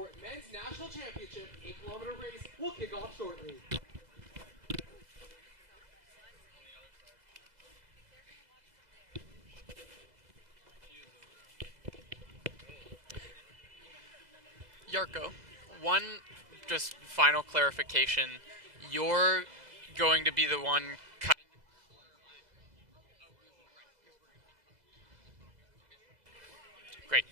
Sport Men's National Championship 8-kilometer race will kick off shortly. Yarko, one just final clarification. You're going to be the one cutting. Great.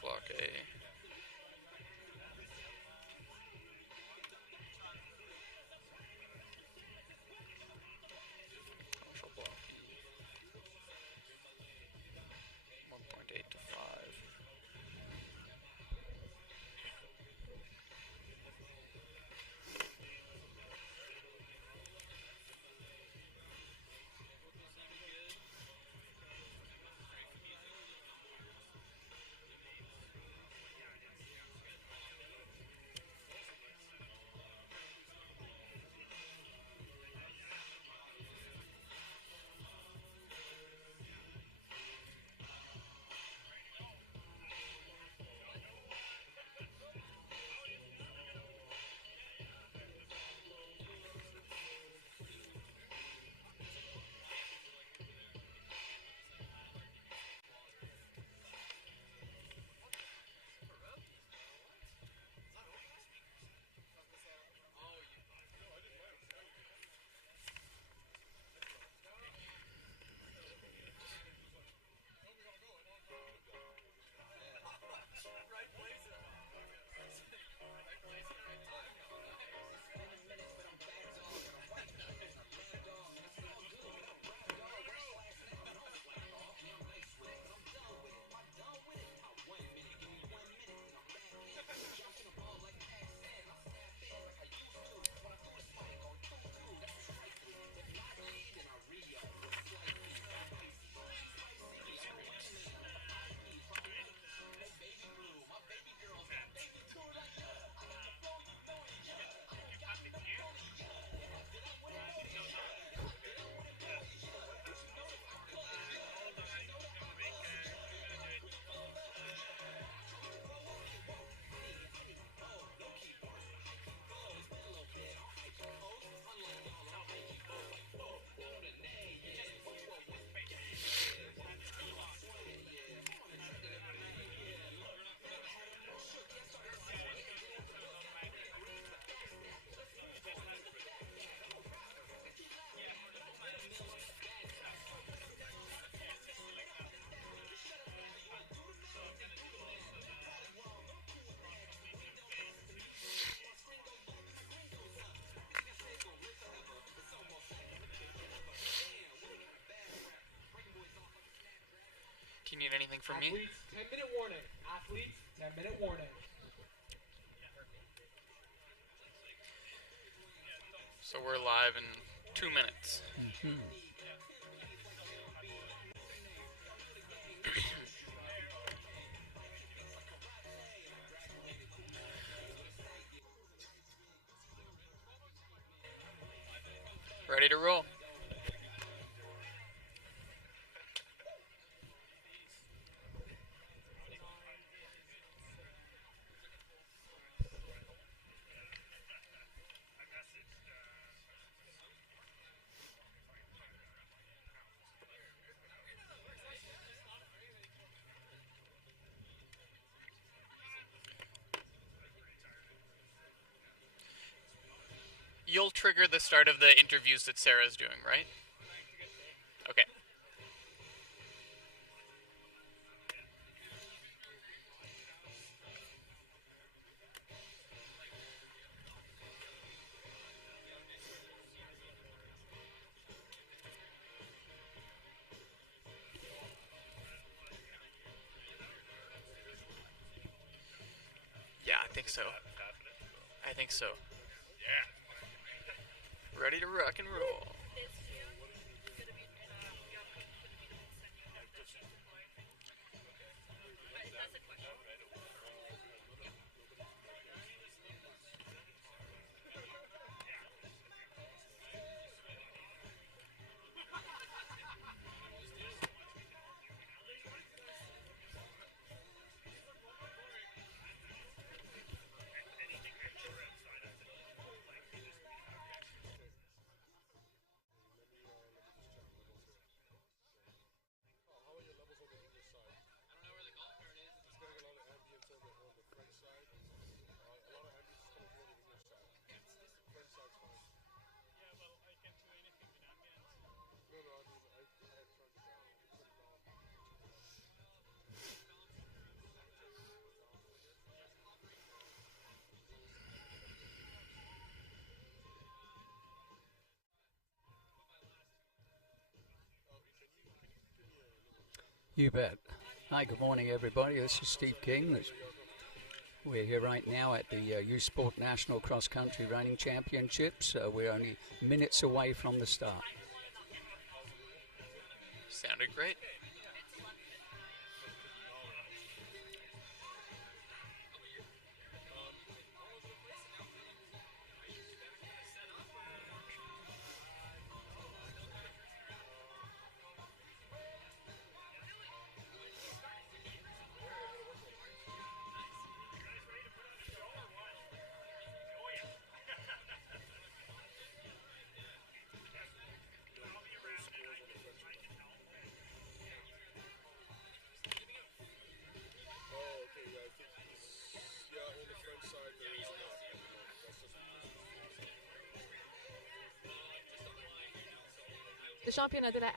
Block A. Commercial block B. 1.8 to 5. Do you need anything from me? Athletes, 10-minute warning. Athletes, 10-minute warning. So we're live in 2 minutes. Ready to roll. you'll trigger the start of the interviews that Sarah's doing, right? Okay. Yeah, I think so. I think so. Yeah. Ready to rock and roll. You bet. Hi, good morning, everybody. This is Steve King. We're here right now at the U Sport National Cross Country Running Championships. We're only minutes away from the start. Sounded great. Le championnat de la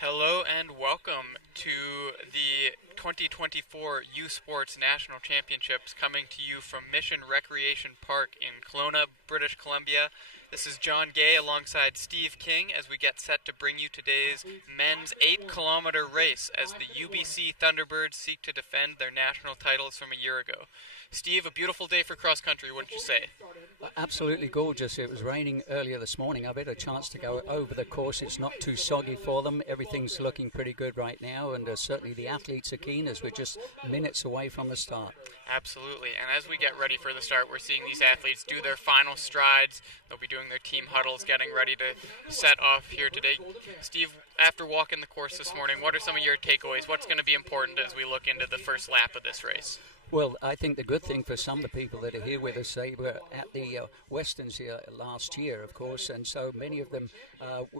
Hello and welcome to the 2024 U Sports National Championships coming to you from Mission Recreation Park in Kelowna, British Columbia. This is John Gay alongside Steve King as we get set to bring you today's men's 8-kilometer race as the UBC Thunderbirds seek to defend their national titles from a year ago. Steve, a beautiful day for cross country, wouldn't you say? Absolutely gorgeous. It was raining earlier this morning. I've had a chance to go over the course. It's not too soggy for them. Everything's looking pretty good right now, and certainly the athletes are keen as we're just minutes away from the start. Absolutely, and as we get ready for the start, we're seeing these athletes do their final strides. They'll be doing their team huddles, getting ready to set off here today. Steve, after walking the course this morning, what are some of your takeaways? What's going to be important as we look into the first lap of this race? Well, I think the good thing for some of the people that are here with us, they were at the Westerns here last year, of course, and so many of them,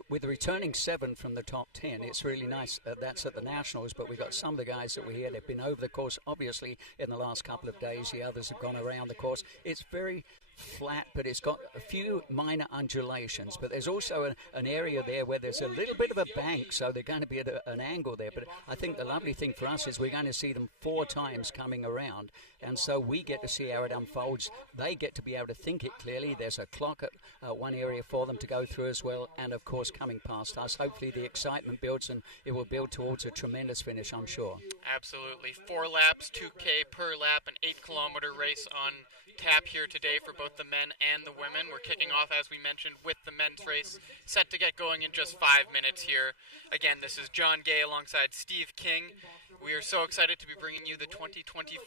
with the returning 7 from the top 10, it's really nice. That's at the Nationals, but we've got some of the guys that were here. They've been over the course, obviously, in the last couple of days. The others have gone around the course. It's very flat, but it's got a few minor undulations, but there's also an area there where there's a little bit of a bank, so they're going to be at an angle there. But I think the lovely thing for us is we're going to see them 4 times coming around, and so we get to see how it unfolds. They get to be able to think it clearly. There's a clock at one area for them to go through as well, and of course coming past us, hopefully the excitement builds and it will build towards a tremendous finish, I'm sure. Absolutely. 4 laps, 2K per lap, an 8-kilometer race on tap here today for both the men and the women. We're kicking off, as we mentioned, with the men's race, set to get going in just 5 minutes here. Again, this is John Gay alongside Steve King. We are so excited to be bringing you the 2024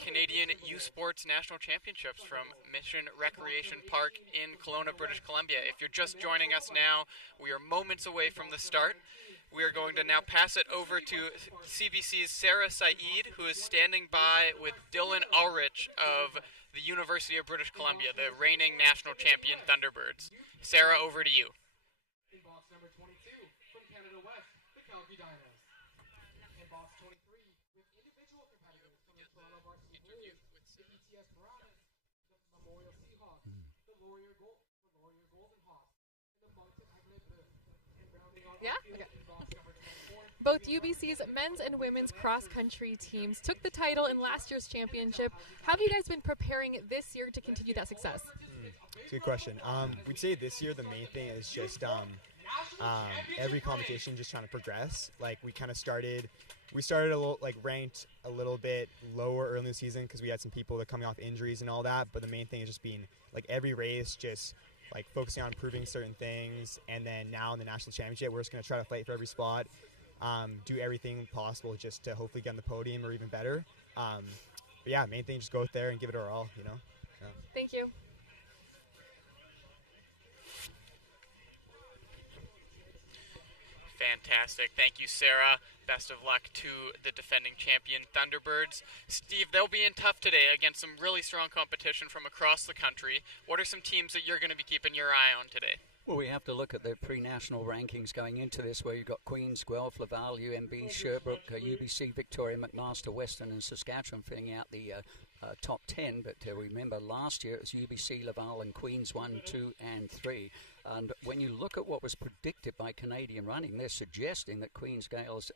Canadian Youth Sports National Championships from Mission Recreation Park in Kelowna, British Columbia. If you're just joining us now, we are moments away from the start. We are going to now pass it over to CBC's Sarah Saeed, who is standing by with Dylan Ulrich of the University of British Columbia, the reigning national champion Thunderbirds. Sarah, over to you. In box number 22, from Canada West, the Calgary Dinos. In box 23, with individual competitors from the Toronto Varsity Blues, the ETS Piranhas, the Memorial Seahawks, the Laurier Golden Hawks, and the Moncton Aglet Bleu. And rounding on in box number 24, Both UBC's men's and women's cross-country teams took the title in last year's championship. How have you guys been preparing this year to continue that success? It's a good question. We'd say this year the main thing is just every competition just trying to progress. Like we started a little ranked a little bit lower early in the season because we had some people that coming off injuries and all that. But the main thing is just being every race just focusing on improving certain things. And then now in the national championship, we're just going to try to fight for every spot. Do everything possible just to hopefully get on the podium or even better. But yeah, main thing, just go out there and give it our all, Yeah. Thank you. Fantastic. Thank you, Sarah. Best of luck to the defending champion Thunderbirds. Steve, they'll be in tough today against some really strong competition from across the country. What are some teams that you're going to be keeping your eye on today? Well, we have to look at the pre-national rankings going into this, where you've got Queens, Guelph, Laval, UMB, Sherbrooke, UBC, Victoria, McMaster, Western and Saskatchewan filling out the top 10. But remember, last year it was UBC, Laval and Queens 1, 2 and 3. And when you look at what was predicted by Canadian running, they're suggesting that Queens Gales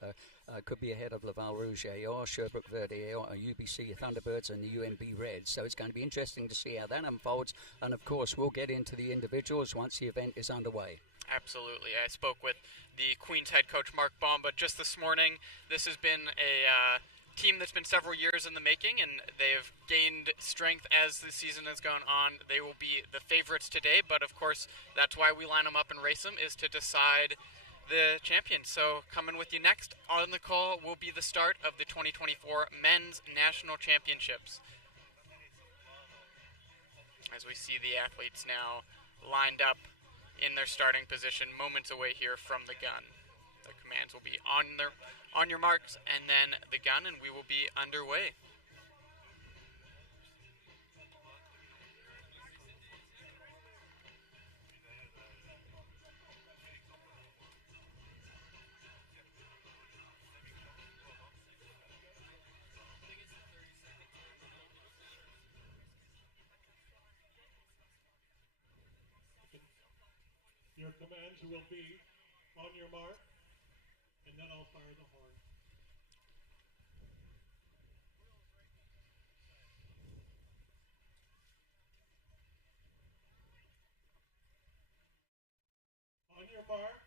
could be ahead of Laval Rouge or Sherbrooke Verde or UBC Thunderbirds and the UMB Reds. So it's going to be interesting to see how that unfolds. And of course, we'll get into the individuals once the event is underway. Absolutely. I spoke with the Queens head coach Mark Bomba just this morning. This has been a team that's been several years in the making, and they've gained strength as the season has gone on. They will be the favorites today, but of course that's why we line them up and race them, is to decide the champion. So coming with you next on the call will be the start of the 2024 Men's National Championships. As we see the athletes now lined up in their starting position, moments away here from the gun. The commands will be on your marks, and then the gun, and we will be underway. Your commands will be on your mark, and then I'll fire the horn. On your mark.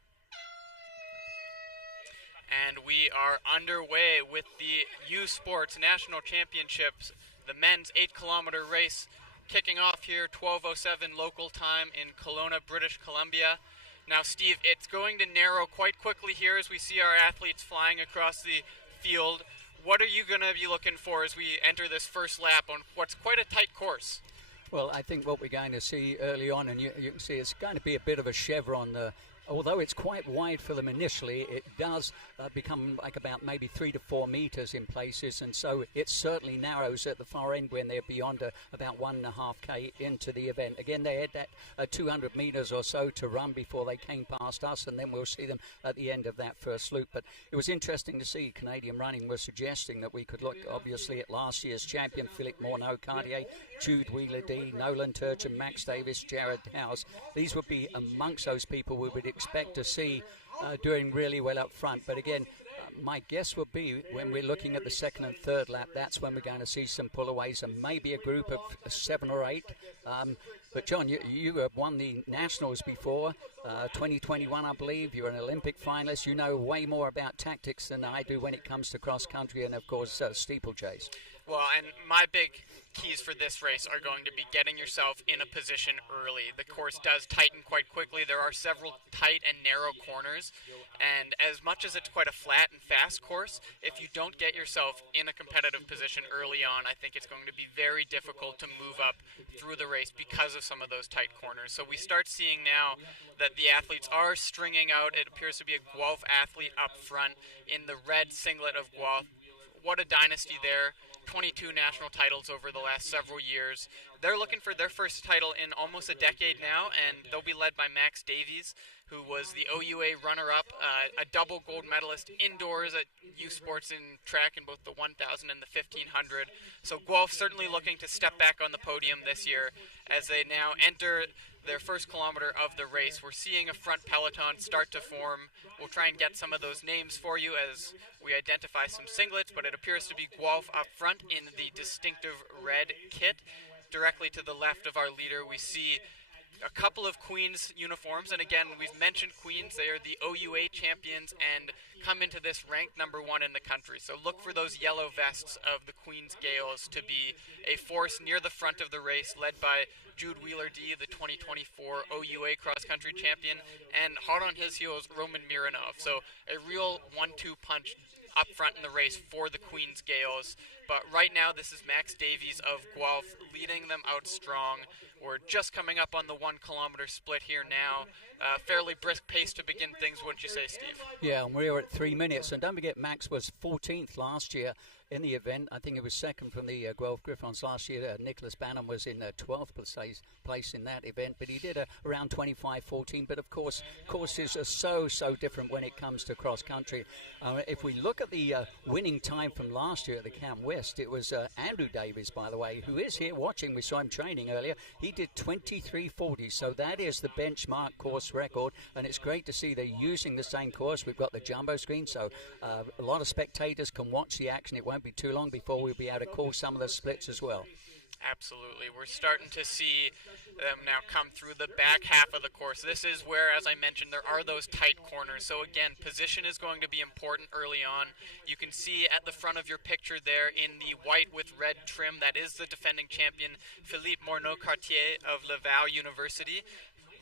And we are underway with the U Sports National Championships, the men's 8-kilometer race, kicking off here 12:07 local time in Kelowna, British Columbia. Now, Steve, it's going to narrow quite quickly here as we see our athletes flying across the field. What are you going to be looking for as we enter this first lap on what's quite a tight course? Well, I think what we're going to see early on, and you can see it's going to be a bit of a chevron although it's quite wide for them initially, it does become like about maybe 3 to 4 meters in places, and so it certainly narrows at the far end when they're beyond about 1.5K into the event. Again, they had that 200 meters or so to run before they came past us, and then we'll see them at the end of that first loop. But it was interesting to see Canadian Running was suggesting that we could look obviously at last year's champion Philippe Morneau-Cartier, Jude Wheeler-Dee, Nolan Turchin, Max Davis, Jared Howes. These would be amongst those people we would expect to see doing really well up front. But again, my guess would be when we're looking at the second and third lap, that's when we're going to see some pullaways and maybe a group of 7 or 8. But John, you have won the Nationals before, 2021 I believe. You're an Olympic finalist. You know way more about tactics than I do when it comes to cross country and of course steeplechase. Well, and my big keys for this race are going to be getting yourself in a position early. The course does tighten quite quickly. There are several tight and narrow corners, and as much as it's quite a flat and fast course, if you don't get yourself in a competitive position early on, I think it's going to be very difficult to move up through the race because of some of those tight corners. So we start seeing now that the athletes are stringing out. It appears to be a Guelph athlete up front in the red singlet of Guelph. What a dynasty there. 22 national titles over the last several years. They're looking for their first title in almost a decade now, and they'll be led by Max Davies, who was the OUA runner-up, a double gold medalist indoors at youth sports in track in both the 1,000 and the 1,500. So Guelph certainly looking to step back on the podium this year as they now enter their first kilometer of the race. We're seeing a front peloton start to form. We'll try and get some of those names for you as we identify some singlets, but it appears to be Guelph up front in the distinctive red kit. Directly to the left of our leader, we see a couple of Queen's uniforms, and again, we've mentioned Queen's. They are the OUA champions and come into this ranked number 1 in the country. So look for those yellow vests of the Queen's Gales to be a force near the front of the race, led by Jude Wheeler-Dee, the 2024 OUA cross-country champion, and hot on his heels, Roman Mironov. So a real 1-2 punch up front in the race for the Queen's Gales. But right now, this is Max Davies of Guelph leading them out strong. We're just coming up on the 1 kilometer split here now. Fairly brisk pace to begin things, wouldn't you say, Steve? Yeah, and we're at 3 minutes. And don't forget, Max was 14th last year in the event. I think it was second from the Guelph Griffons last year. Nicholas Bannon was in 12th place in that event, but he did around 25-14. But of course, courses are so different when it comes to cross country. If we look at the winning time from last year at the Camp West, it was Andrew Davies, by the way, who is here watching. We saw him training earlier. He did 23:40, so that is the benchmark course record, and it's great to see they're using the same course. We've got the jumbo screen, so a lot of spectators can watch the action. It won't be too long before we'll be able to call some of the splits as well. Absolutely. We're starting to see them now come through the back half of the course. This is where, as I mentioned, there are those tight corners. So again, position is going to be important early on. You can see at the front of your picture there in the white with red trim, that is the defending champion, Philippe Morneau-Cartier of Laval University,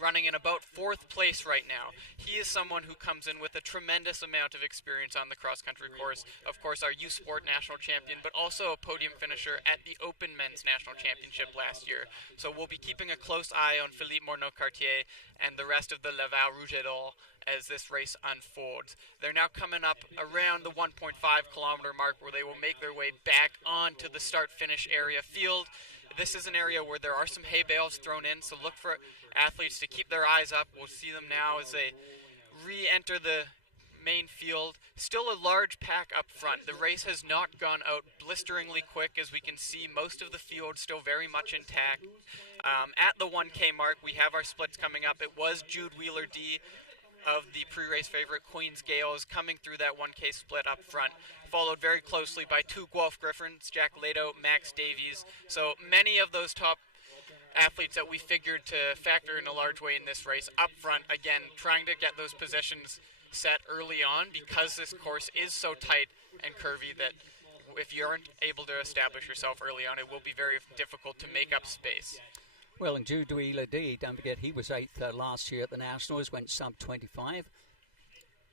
running in about 4th place right now. He is someone who comes in with a tremendous amount of experience on the cross-country course. Of course, our youth sport national champion, but also a podium finisher at the Open Men's National Championship last year. So we'll be keeping a close eye on Philippe Morneau-Cartier and the rest of the Laval Rouge et Or as this race unfolds. They're now coming up around the 1.5 kilometer mark where they will make their way back onto the start-finish area field. This is an area where there are some hay bales thrown in, so look for athletes to keep their eyes up. We'll see them now as they re-enter the main field. Still a large pack up front. The race has not gone out blisteringly quick, as we can see most of the field still very much intact. At the 1K mark, we have our splits coming up. It was Jude Wheeler-Dee of the pre-race favorite Queen's Gales coming through that 1K split up front, followed very closely by 2 Guelph Griffons, Jack Lato, Max Davies. So many of those top athletes that we figured to factor in a large way in this race up front, again, trying to get those positions set early on because this course is so tight and curvy that if you aren't able to establish yourself early on, it will be very difficult to make up space. Well, and Jude Wheeler-Dee, don't forget, he was 8th last year at the Nationals, went sub-25.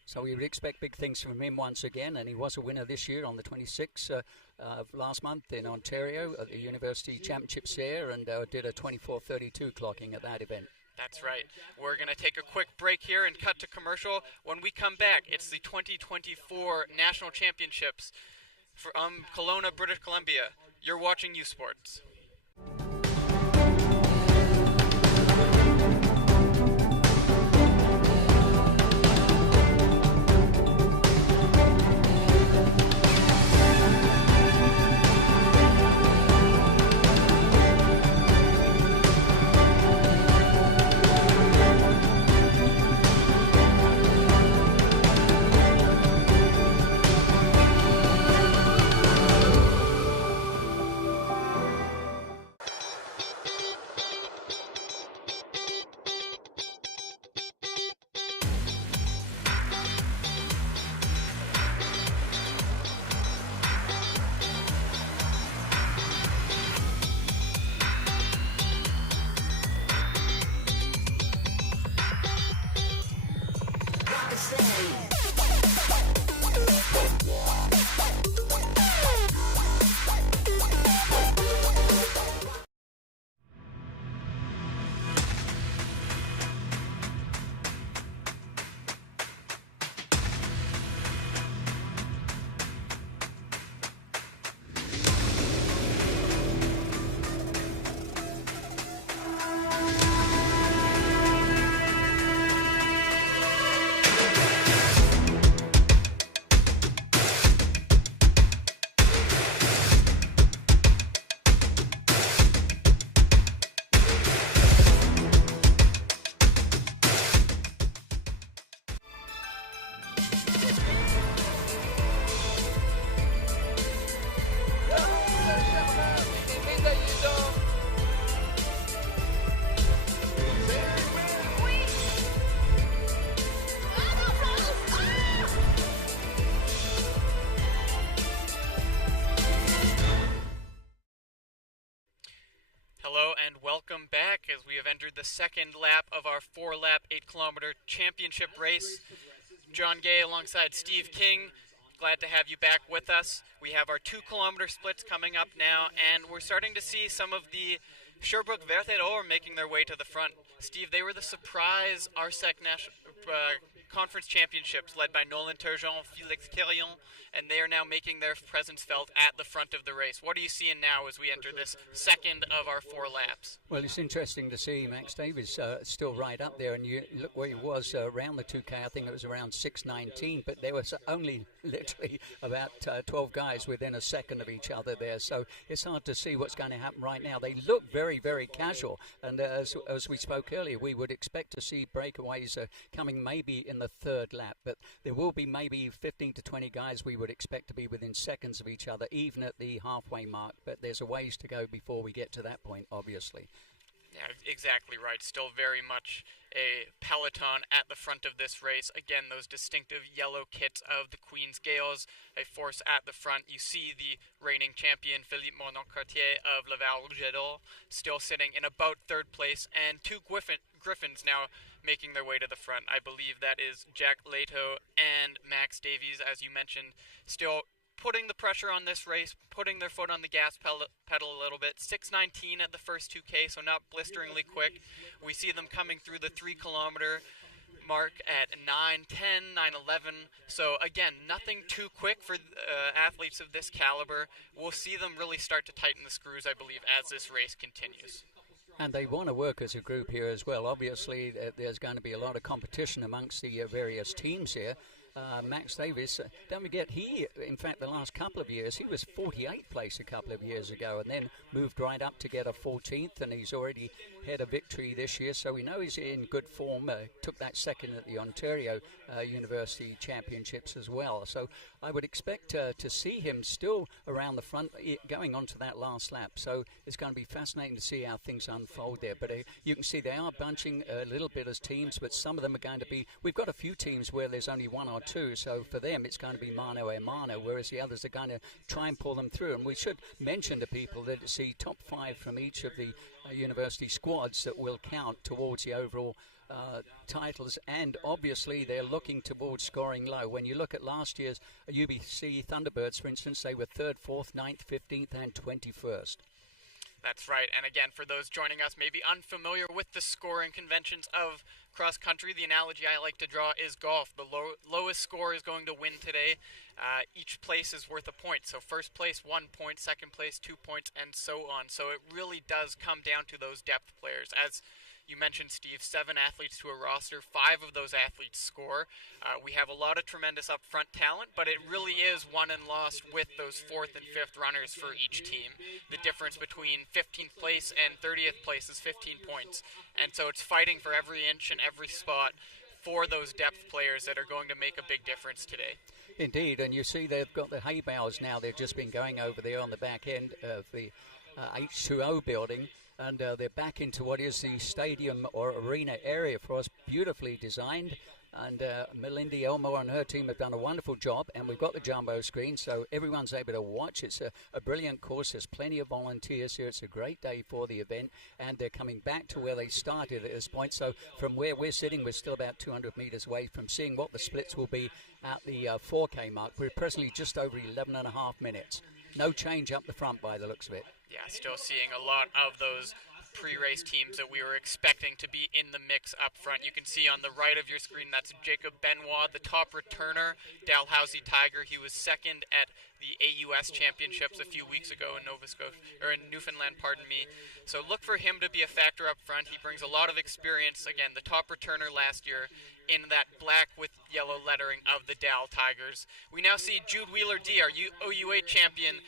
So we would expect big things from him once again, and he was a winner this year on the 26th of last month in Ontario at the University Championships there, and did a 24:32 clocking at that event. That's right. We're going to take a quick break here and cut to commercial. When we come back, it's the 2024 National Championships from Kelowna, British Columbia. You're watching U Sports. Hello and welcome back as we have entered the second lap of our 4-lap, 8-kilometer championship race. John Gay alongside Steve King. Glad to have you back with us. We have our 2-kilometer splits coming up now, and we're starting to see some of the Sherbrooke Vertedor making their way to the front. Steve, they were the surprise RSEC Conference Championships led by Nolan Turgeon, Felix Quirion, and they are now making their presence felt at the front of the race. What are you seeing now as we enter this second of our 4 laps? Well, it's interesting to see Max Davies still right up there, and you look where he was around the 2K. I think it was around 6:19, but there was only literally about 12 guys within a second of each other there, so it's hard to see what's going to happen right now. They look very, very casual, and as we spoke earlier, we would expect to see breakaways coming maybe in the 3rd lap, but there will be maybe 15 to 20 guys we would expect to be within seconds of each other, even at the halfway mark, but there's a ways to go before we get to that point, obviously. Yeah, exactly right. Still very much a peloton at the front of this race. Again, those distinctive yellow kits of the Queen's Gales, a force at the front. You see the reigning champion Philippe Mornon-Cartier of Laval-Rougeau still sitting in about 3rd place, and 2 Griffins now making their way to the front. I believe that is Jack Leto and Max Davies, as you mentioned, still putting the pressure on this race, putting their foot on the gas pedal a little bit. 6:19 at the first 2K, so not blisteringly quick. We see them coming through the 3-kilometer mark at 9:10, 9:11. So again, nothing too quick for athletes of this caliber. We'll see them really start to tighten the screws, I believe, as this race continues. And they want to work as a group here as well. Obviously, there's going to be a lot of competition amongst the various teams here. Max Davies, don't forget, in fact, the last couple of years, he was 48th place a couple of years ago and then moved right up to get a 14th, and he's already had a victory this year, so we know he's in good form. Took that second at the Ontario University Championships as well. So I would expect to see him still around the front going on to that last lap. So it's going to be fascinating to see how things unfold there. But you can see they are bunching a little bit as teams, but some of them are going to be, we've got a few teams where there's only 1 or 2, so for them it's going to be mano a mano, whereas the others are going to try and pull them through. And we should mention to people that it's the top 5 from each of the university squads that will count towards the overall titles, and obviously they're looking towards scoring low. When you look at last year's UBC Thunderbirds, for instance, they were 3rd, 4th, 9th, 15th and 21st. That's right. And again, for those joining us maybe unfamiliar with the scoring conventions of cross country, the analogy I like to draw is golf. The lowest score is going to win today. Each place is worth a point. So first place, 1 point, second place, 2 points, and so on. So it really does come down to those depth players. As you mentioned, Steve, 7 athletes to a roster. 5 of those athletes score. We have a lot of tremendous upfront talent, but it really is won and lost with those 4th and 5th runners for each team. The difference between 15th place and 30th place is 15 points. And so it's fighting for every inch and every spot for those depth players that are going to make a big difference today. Indeed, and you see they've got the hay bales now. They've just been going over there on the back end of the H2O building. And they're back into what is the stadium or arena area for us, beautifully designed. And Melindy Elmore and her team have done a wonderful job. And we've got the jumbo screen, so everyone's able to watch. It's a brilliant course. There's plenty of volunteers here. It's a great day for the event. And they're coming back to where they started at this point. So from where we're sitting, we're still about 200 meters away from seeing what the splits will be at the 4K mark. We're presently just over 11 and a half minutes. No change up the front by the looks of it. Yeah, still seeing a lot of those pre-race teams that we were expecting to be in the mix up front. You can see on the right of your screen, that's Jacob Benoit, the top returner, Dalhousie Tiger. He was second at the AUS Championships a few weeks ago in Newfoundland, pardon me. So look for him to be a factor up front. He brings a lot of experience. Again, the top returner last year in that black with yellow lettering of the Dal Tigers. We now see Jude Wheeler-D, our OUA champion,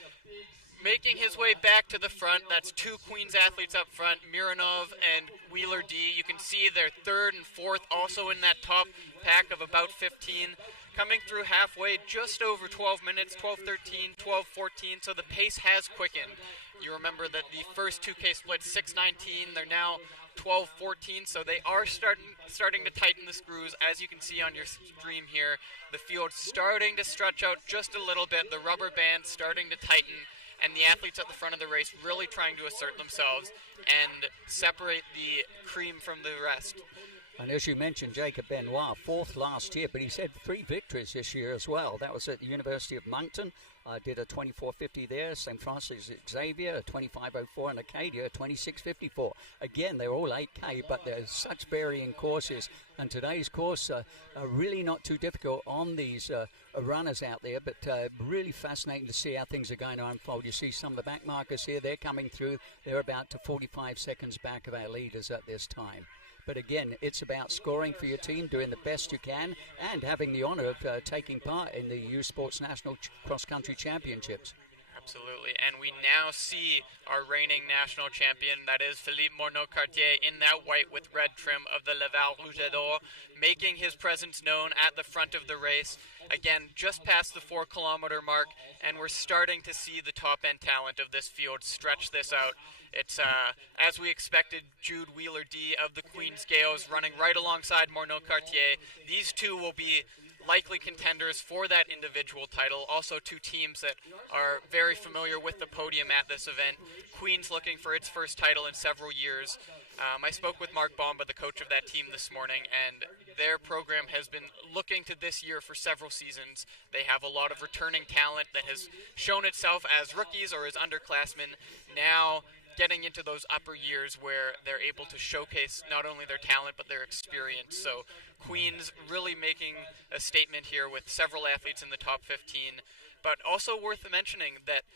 making his way back to the front. That's 2 Queens athletes up front, Mironov and Wheeler-D. You can see they're 3rd and 4th also in that top pack of about 15. Coming through halfway, just over 12 minutes, 12:13, 12:14, so the pace has quickened. You remember that the first 2K split 6:19, they're now 12:14, so they are starting to tighten the screws. As you can see on your stream here, the field's starting to stretch out just a little bit, the rubber band's starting to tighten, and the athletes at the front of the race really trying to assert themselves and separate the cream from the rest. And as you mentioned, Jacob Benoit, 4th last year, but he's had 3 victories this year as well. That was at the University of Moncton. Did a 24.50 there. St. Francis Xavier, a 25.04, and Acadia, a 26.54. Again, they're all 8K, but there's such varying courses. And today's course are really not too difficult on these runners out there, but really fascinating to see how things are going to unfold. You see some of the back markers here. They're coming through. They're about to 45 seconds back of our leaders at this time. But again, it's about scoring for your team, doing the best you can, and having the honor of taking part in the U Sports National Cross Country Championships. Absolutely, and we now see our reigning national champion, that is Philippe Morneau-Cartier, in that white with red trim of the Laval Rouge et Or, making his presence known at the front of the race. Again, just past the 4-kilometer mark, and we're starting to see the top-end talent of this field stretch this out. It's, as we expected, Jude Wheeler-D of the Queen's Gales running right alongside Morneau-Cartier. These two will be likely contenders for that individual title. Also 2 teams that are very familiar with the podium at this event. Queens looking for its first title in several years. I spoke with Mark Bomba, the coach of that team, this morning, and their program has been looking to this year for several seasons. They have a lot of returning talent that has shown itself as rookies or as underclassmen. Now getting into those upper years where they're able to showcase not only their talent but their experience. So Queens really making a statement here with several athletes in the top 15. But also worth mentioning that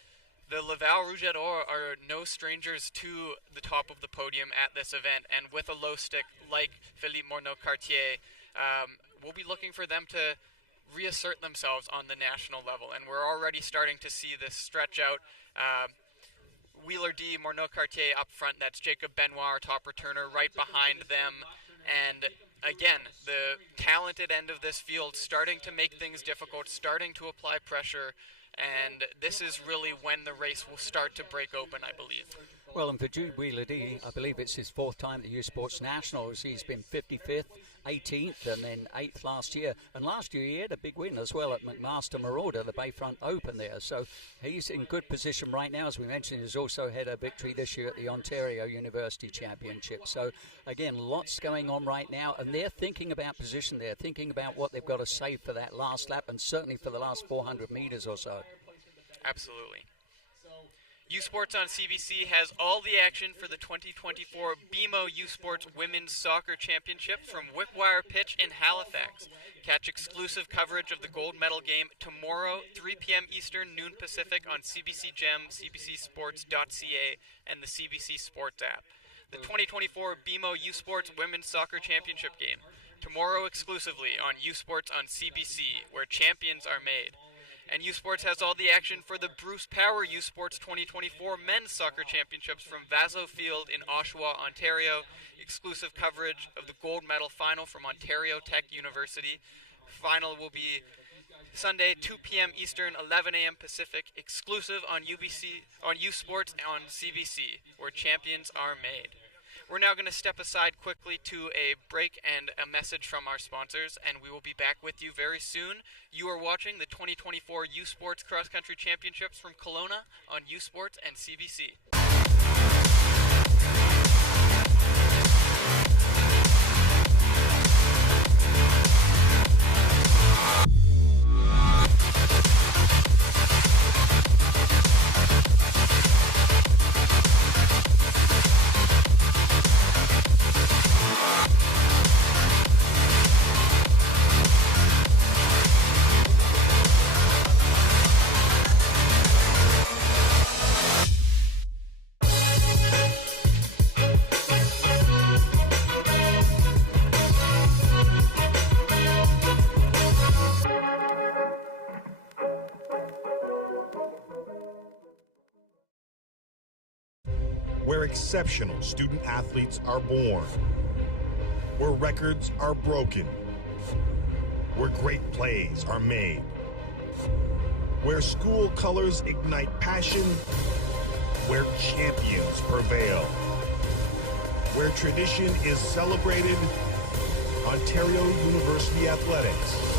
the Laval Rouge et Or are no strangers to the top of the podium at this event, and with a low stick like Philippe Morneau-Cartier, we'll be looking for them to reassert themselves on the national level, and we're already starting to see this stretch out. Wheeler-D, Morneau-Cartier up front, that's Jacob Benoit, our top returner, right behind them. And again, the talented end of this field starting to make things difficult, starting to apply pressure, and this is really when the race will start to break open, I believe. Well, and for Jude Wheeler-D, I believe it's his 4th time at the U Sports Nationals. He's been 55th, 18th, and then 8th last year. And last year he had a big win as well at McMaster Marauder, the Bayfront Open there. So he's in good position right now. As we mentioned, he's also had a victory this year at the Ontario University Championship. So again, lots going on right now, and they're thinking about position. They're thinking about what they've got to save for that last lap, and certainly for the last 400 meters or so. Absolutely. U Sports on CBC has all the action for the 2024 BMO U Sports Women's Soccer Championship from Wickwire Pitch in Halifax. Catch exclusive coverage of the gold medal game tomorrow, 3 p.m. Eastern, noon Pacific on CBC Gem, cbcsports.ca, and the CBC Sports app. The 2024 BMO U Sports Women's Soccer Championship game, tomorrow exclusively on U Sports on CBC, where champions are made. And U Sports has all the action for the Bruce Power U Sports 2024 Men's Soccer Championships from Vaso Field in Oshawa, Ontario. Exclusive coverage of the gold medal final from Ontario Tech University. Final will be Sunday, 2 p.m. Eastern, 11 a.m. Pacific. Exclusive on U Sports on CBC, where champions are made. We're now going to step aside quickly to a break and a message from our sponsors, and we will be back with you very soon. You are watching the 2024 U Sports Cross Country Championships from Kelowna on U Sports and CBC. Where exceptional student athletes are born, where records are broken, where great plays are made, where school colors ignite passion, where champions prevail, where tradition is celebrated, Ontario University Athletics.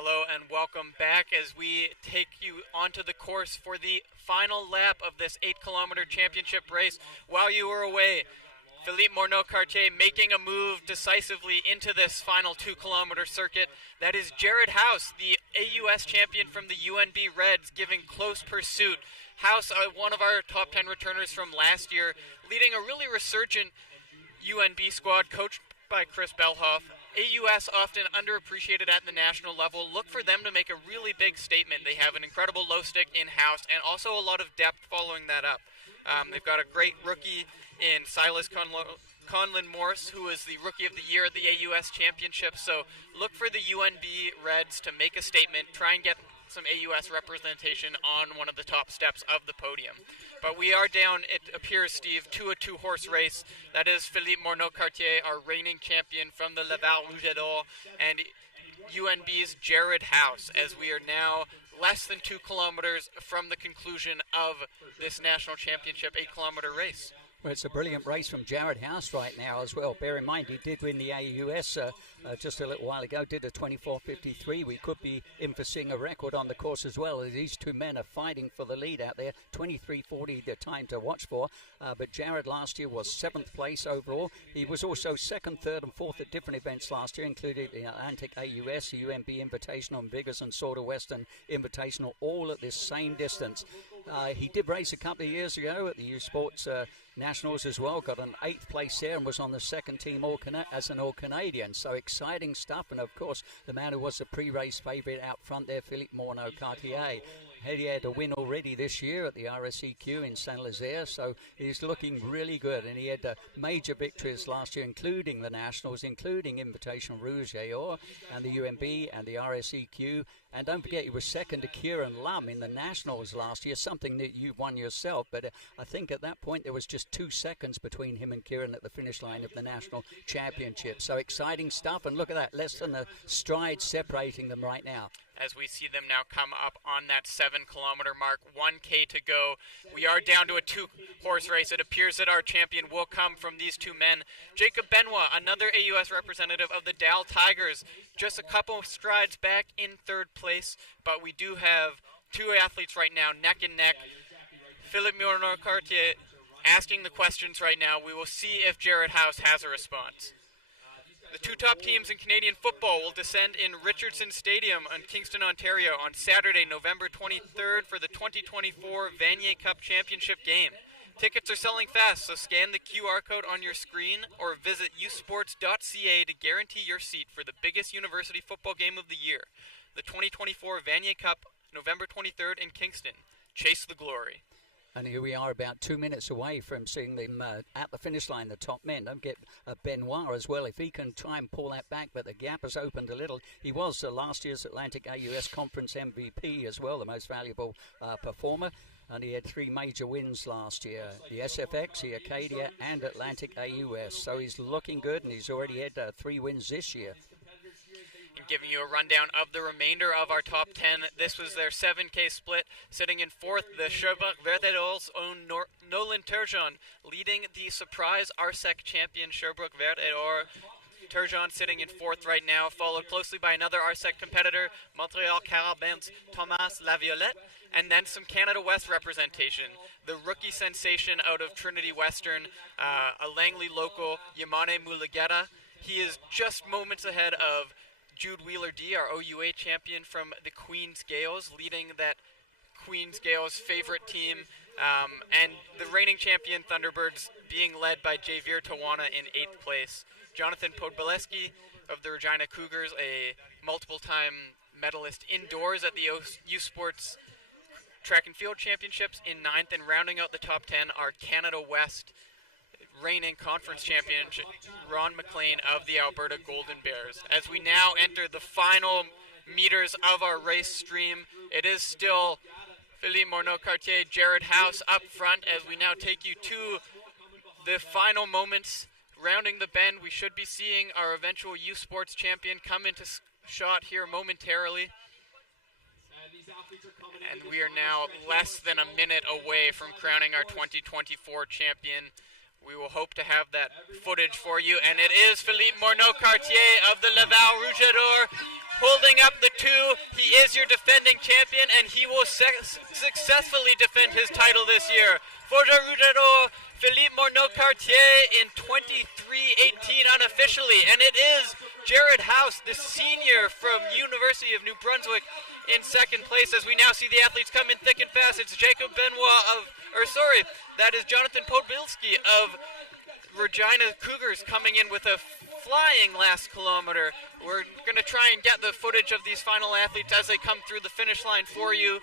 Hello and welcome back as we take you onto the course for the final lap of this 8-kilometer championship race. While you were away, Philippe Morneau-Cartier making a move decisively into this final 2-kilometer circuit. That is Jared House, the AUS champion from the UNB Reds, giving close pursuit. House, one of our top 10 returners from last year, leading a really resurgent UNB squad coached by Chris Belhoff. AUS often underappreciated at the national level. Look for them to make a really big statement. They have an incredible low stick in-house and also a lot of depth following that up. They've got a great rookie in Silas Conlon Morse, who is the Rookie of the Year at the AUS Championship. So look for the UNB Reds to make a statement, try and get some AUS representation on one of the top steps of the podium. But we are down, it appears, Steve, to a two-horse race. That is Philippe Morneau-Cartier, our reigning champion from the Laval Rouge et Or, and UNB's Jared House, as we are now less than 2 kilometers from the conclusion of this national championship 8-kilometer race. Well, it's a brilliant race from Jared House right now as well. Bear in mind, he did win the AUS just a little while ago, did a 24.53. We could be in for seeing a record on the course as well. These two men are fighting for the lead out there. 23.40 the time to watch for. But Jared last year was 7th place overall. He was also 2nd, 3rd and 4th at different events last year, including the Atlantic AUS, the UMB Invitational, and Biggers and Sorta Western Invitational, all at this same distance. He did race a couple of years ago at the U Sports Nationals as well, got an 8th place there and was on the second team as an All-Canadian. So exciting stuff. And of course, the man who was the pre-race favourite out front there, Philippe Morneau-Cartier. He had a win already this year at the RSEQ in Saint Lazaire, so he's looking really good. And he had major victories last year, including the Nationals, including Invitation Rouge Aor and the UMB and the RSEQ. And don't forget, he was second to Kieran Lum in the Nationals last year, something that you won yourself. But I think at that point there was just 2 seconds between him and Kieran at the finish line of the National Championship. So exciting stuff. And look at that, less than a stride separating them right now. As we see them now come up on that 7-kilometer mark, 1K to go. We are down to a 2-horse race. It appears that our champion will come from these 2 men. Jacob Benoit, another AUS representative of the Dal Tigers, just a couple strides back in 3rd place, but we do have 2 athletes right now, neck and neck. Philippe Morneau-Cartier asking the questions right now. We will see if Jared House has a response. The 2 top teams in Canadian football will descend in Richardson Stadium in Kingston, Ontario on Saturday, November 23rd for the 2024 Vanier Cup Championship game. Tickets are selling fast, so scan the QR code on your screen or visit usports.ca to guarantee your seat for the biggest university football game of the year. The 2024 Vanier Cup, November 23rd in Kingston. Chase the glory. And here we are about 2 minutes away from seeing them at the finish line, the top men. Don't get Benoit as well, if he can try and pull that back, but the gap has opened a little. He was last year's Atlantic AUS Conference MVP as well, the most valuable performer. And he had 3 major wins last year, the SFX, the Acadia, and Atlantic AUS. So he's looking good, and he's already had 3 wins this year. And giving you a rundown of the remainder of our top 10. This was their 7K split. Sitting in 4th, the Sherbrooke Vert-et-Or's own Nolan Turgeon, leading the surprise RSEC champion Sherbrooke Vert-et-Or. Turgeon sitting in 4th right now, followed closely by another RSEC competitor, Montreal Carabins' Thomas Laviolette, and then some Canada West representation. The rookie sensation out of Trinity Western, a Langley local, Yamane Mulugeta. He is just moments ahead of Jude Wheeler-D, our OUA champion from the Queen's Gales, leading that Queen's Gales favorite team, and the reigning champion Thunderbirds being led by Javier Tawana in 8th place. Jonathan Podbileski of the Regina Cougars, a multiple-time medalist indoors at the U Sports Track and Field Championships in 9th, and rounding out the top 10 are Canada West reigning conference champion Ron McLean of the Alberta Golden Bears. As we now enter the final meters of our race stream, it is still Philippe Morneau-Cartier, Jared House up front as we now take you to the final moments. Rounding the bend, we should be seeing our eventual U Sports champion come into shot here momentarily. And we are now less than a minute away from crowning our 2024 champion. We will hope to have that footage for you. And it is Philippe Morneau-Cartier of the Laval Rouge et Or holding up the 2. He is your defending champion, and he will successfully defend his title this year. For the Rouge et Or, Philippe Morneau-Cartier in 23-18 unofficially. And it is Jared House, the senior from University of New Brunswick, in 2nd place as we now see the athletes come in thick and fast. It's Jacob Benoit that is Jonathan Podbilski of Regina Cougars coming in with a flying last kilometer. We're going to try and get the footage of these final athletes as they come through the finish line for you.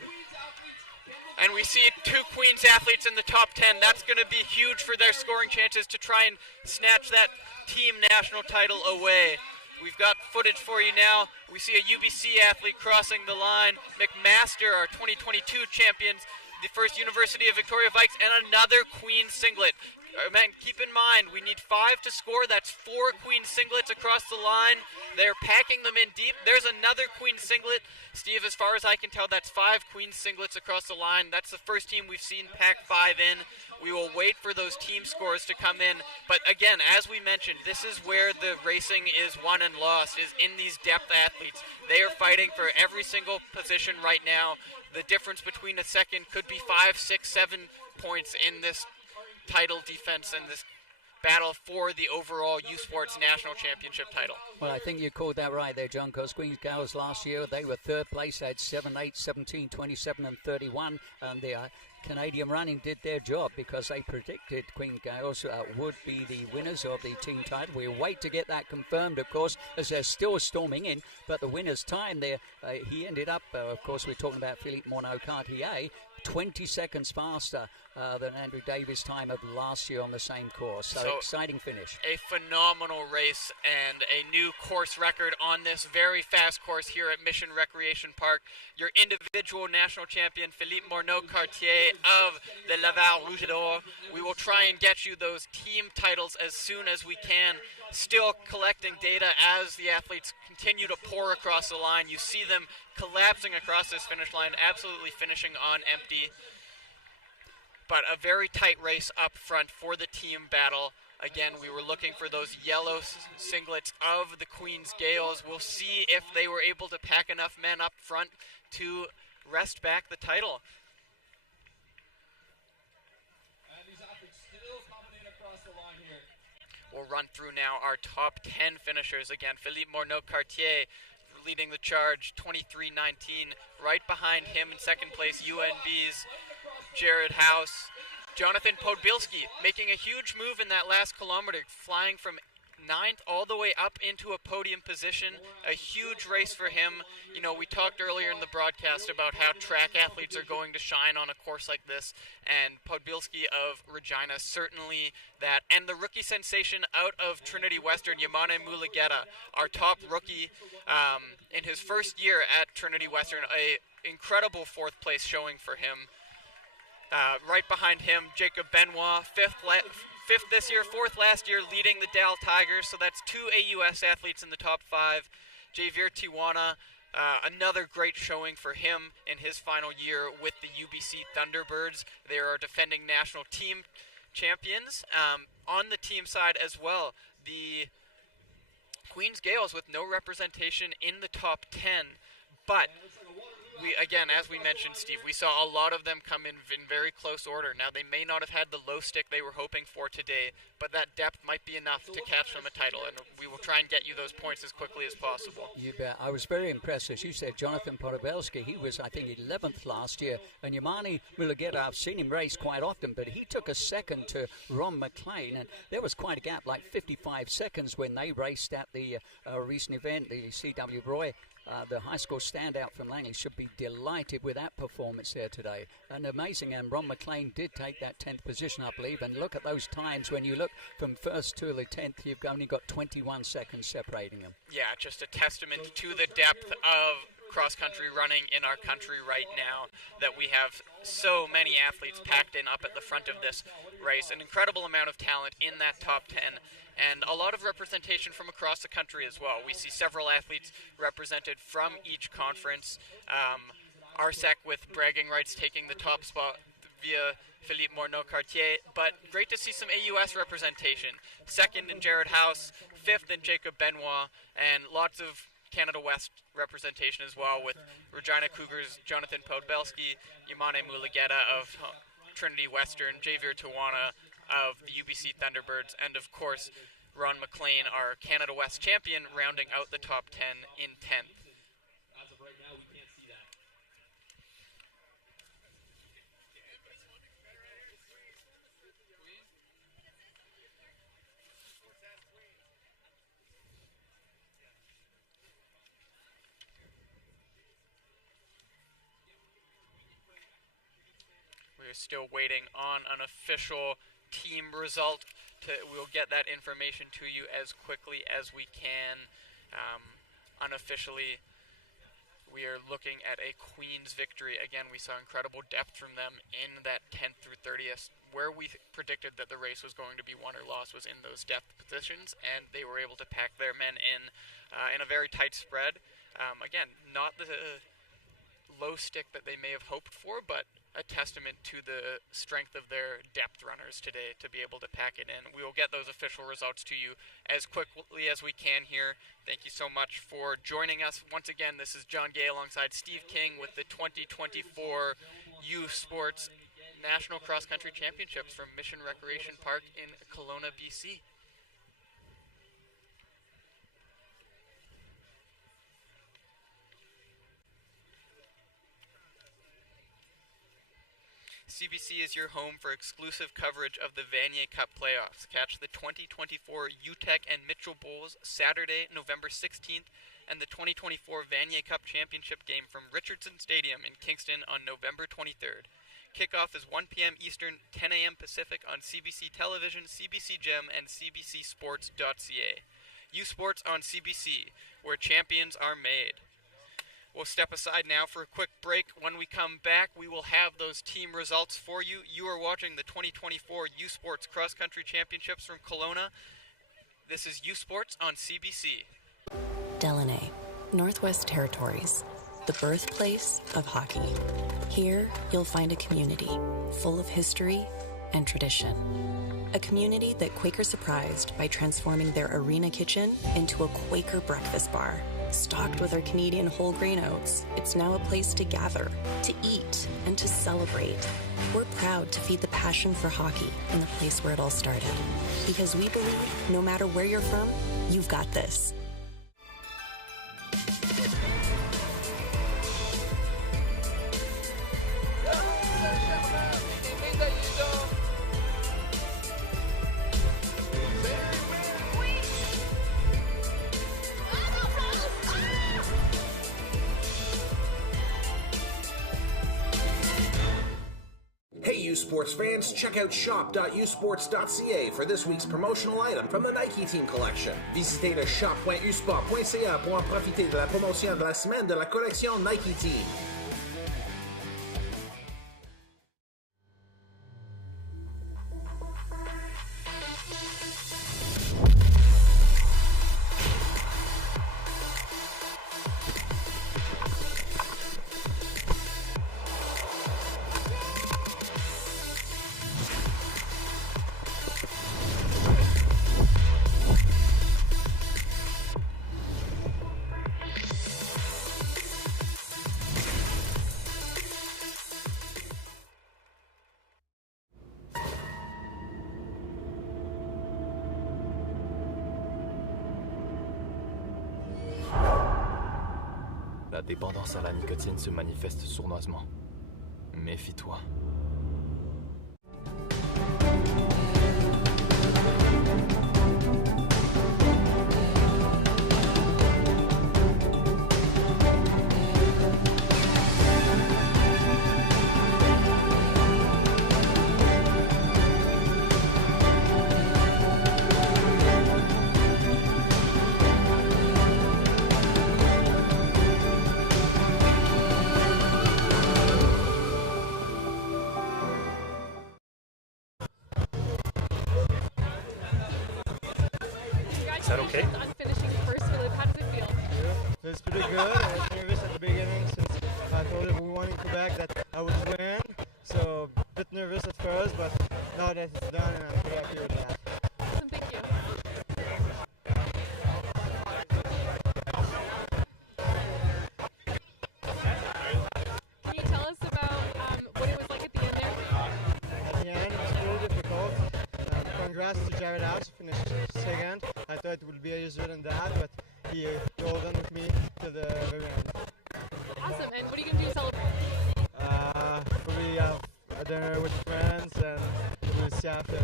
And we see 2 Queens athletes in the top 10. That's going to be huge for their scoring chances to try and snatch that team national title away. We've got footage for you now. We see a UBC athlete crossing the line. McMaster, our 2022 champions, the first University of Victoria Vikes, and another Queen's singlet. Man, keep in mind, we need 5 to score. That's 4 Queen's singlets across the line. They're packing them in deep. There's another Queen's singlet. Steve, as far as I can tell, that's 5 Queen's singlets across the line. That's the first team we've seen pack 5 in. We will wait for those team scores to come in. But again, as we mentioned, this is where the racing is won and lost, is in these depth athletes. They are fighting for every single position right now. The difference between a second could be 5, 6, 7 points in this title defense and this battle for the overall U Sports National Championship title. Well, I think you called that right there, John, because Queen's Gals last year, they were 3rd place, they had 7, 8, 17, 27 and 31, and the Canadian Running did their job because they predicted Queen Gales would be the winners of the team title. We wait to get that confirmed, of course, as they're still storming in. But the winner's time there, he ended up, of course, we're talking about Philippe Morneau-Cartier, 20 seconds faster than Andrew Davies' time of last year on the same course. So exciting finish. A phenomenal race and a new course record on this very fast course here at Mission Recreation Park. Your individual national champion, Philippe Morneau-Cartier of the Laval Rouge d'Or. We will try and get you those team titles as soon as we can. Still collecting data as the athletes continue to pour across the line. You see them collapsing across this finish line, absolutely finishing on empty. But a very tight race up front for the team battle. Again, we were looking for those yellow singlets of the Queen's Gales. We'll see if they were able to pack enough men up front to wrest back the title. And these athletes still coming in across the line here. We'll run through now our top 10 finishers. Again, Philippe Morneau-Cartier leading the charge, 23:19. Right behind him in second place, UNB's Jared House. Jonathan Podbielski making a huge move in that last kilometer, flying from 9th all the way up into a podium position. A huge race for him. You know, we talked earlier in the broadcast about how track athletes are going to shine on a course like this, and Podbielski of Regina certainly that. And the rookie sensation out of Trinity Western, Yamane Mulugeta, our top rookie in his first year at Trinity Western, a incredible 4th place showing for him. Right behind him, Jacob Benoit, 5th this year, 4th last year, leading the Dal Tigers. So that's 2 AUS athletes in the top 5. Javier Tijuana, another great showing for him in his final year with the UBC Thunderbirds. They are defending national team champions. On the team side as well, the Queen's Gales with no representation in the top 10. But we, again, as we mentioned, Steve, we saw a lot of them come in very close order. Now, they may not have had the low stick they were hoping for today, but that depth might be enough to catch them a title, and we will try and get you those points as quickly as possible. You bet. I was very impressed, as you said, Jonathan Podbielski. He was, I think, 11th last year, and Yamane Mulugeta, I've seen him race quite often, but he took a second to Ron McLean, and there was quite a gap, like 55 seconds when they raced at the recent event, the C.W. Roy. The high school standout from Langley should be delighted with that performance there today. And amazing, and Ron McLean did take that 10th position, I believe. And look at those times. When you look from 1st to the 10th, you've only got 21 seconds separating them. Yeah, just a testament to the depth of cross-country running in our country right now, that we have so many athletes packed in up at the front of this race. An incredible amount of talent in that top 10. And a lot of representation from across the country as well. We see several athletes represented from each conference. RSEC with bragging rights taking the top spot via Philippe Morneau-Cartier. But great to see some AUS representation. 2nd in Jared House, 5th in Jacob Benoit, and lots of Canada West representation as well with Regina Cougars, Jonathan Podbielski, Yamane Mulugeta of Trinity Western, Javier Tijuana of the UBC Thunderbirds, and of course Ron McLean, our Canada West champion, rounding out the top 10 in 10th. As of right now, we can't see that. We're still waiting on an official team result. We'll get that information to you as quickly as we can. Unofficially, we are looking at a Queen's victory. Again, we saw incredible depth from them in that 10th through 30th. Where we predicted that the race was going to be won or lost was in those depth positions, and they were able to pack their men in a very tight spread. Again, not the low stick that they may have hoped for, but a testament to the strength of their depth runners today to be able to pack it in. We will get those official results to you as quickly as we can here. Thank you so much for joining us. Once again, this is John Gay alongside Steve King with the 2024 Youth Sports National Cross Country Championships from Mission Recreation Park in Kelowna, BC. CBC is your home for exclusive coverage of the Vanier Cup playoffs. Catch the 2024 UTEC and Mitchell Bowls Saturday, November 16th, and the 2024 Vanier Cup Championship game from Richardson Stadium in Kingston on November 23rd. Kickoff is 1 p.m. Eastern, 10 a.m. Pacific on CBC Television, CBC Gem, and cbcsports.ca. U Sports on CBC, where champions are made. We'll step aside now for a quick break. When we come back, we will have those team results for you. You are watching the 2024 U Sports Cross Country Championships from Kelowna. This is U Sports on CBC. Delaney, Northwest Territories, the birthplace of hockey. Here, you'll find a community full of history and tradition. A community that Quaker surprised by transforming their arena kitchen into a Quaker breakfast bar. Stocked with our Canadian whole grain oats, it's now a place to gather, to eat, and to celebrate. We're proud to feed the passion for hockey in the place where it all started. Because we believe, no matter where you're from, you've got this. Sports fans, check out shop.usports.ca for this week's promotional item from the Nike Team Collection. Visitez le shop.usport.ca pour en profiter de la promotion de la semaine de la collection Nike Team. La dépendance à la nicotine se manifeste sournoisement. Méfie-toi. Is that okay? On finishing first, Philip, how does it feel? It feels pretty good. I was nervous at the beginning since I told everyone in Quebec that I would win. So a bit nervous at first, but now that it's done, I'm pretty happy with that. Awesome, thank you. Can you tell us about what it was like at the end there? At the end, it was really difficult. Congrats to Jared House, who finished second. I thought it would be easier than that, but he held on with me to the very end. Awesome, and what are you going to do to celebrate? Probably have a dinner with friends, and we'll see after.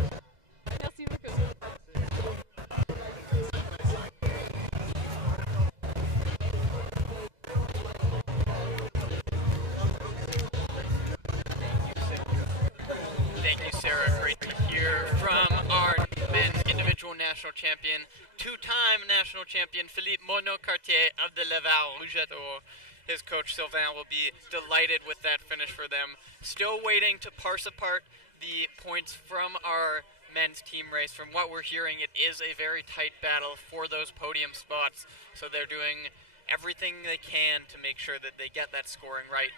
Merci beaucoup. Thank you, Sarah. Great to hear from our men's individual national champion, two-time national champion Philippe Monod-Cartier of the Laval Rouge et Or. His coach Sylvain will be delighted with that finish for them. Still waiting to parse apart the points from our men's team race. From what we're hearing, it is a very tight battle for those podium spots. So they're doing everything they can to make sure that they get that scoring right.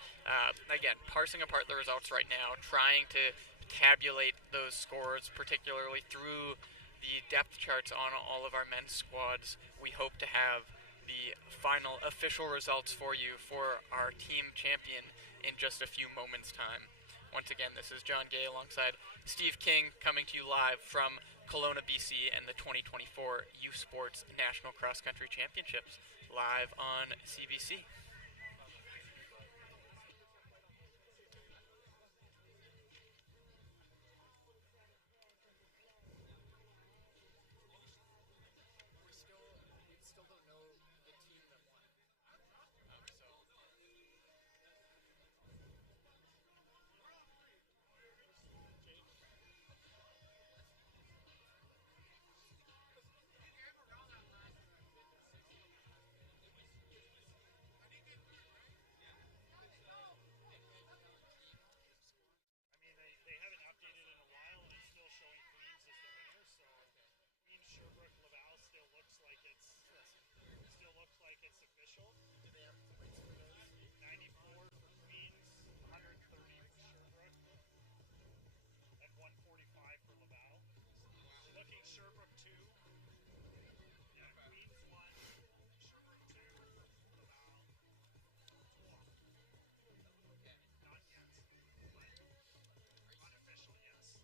Again, parsing apart the results right now, trying to tabulate those scores, particularly through the depth charts on all of our men's squads. We hope to have the final official results for you for our team champion in just a few moments' time. Once again, this is John Gay alongside Steve King coming to you live from Kelowna, BC, and the 2024 U Sports National Cross Country Championships live on CBC. unofficial. 94 for Queens, 130 for Sherbrooke, and 145 for Laval. We're looking Sherbrooke 2. Yeah, Queens 1, Sherbrooke 2, Laval 1. Not yet, but unofficial, yes.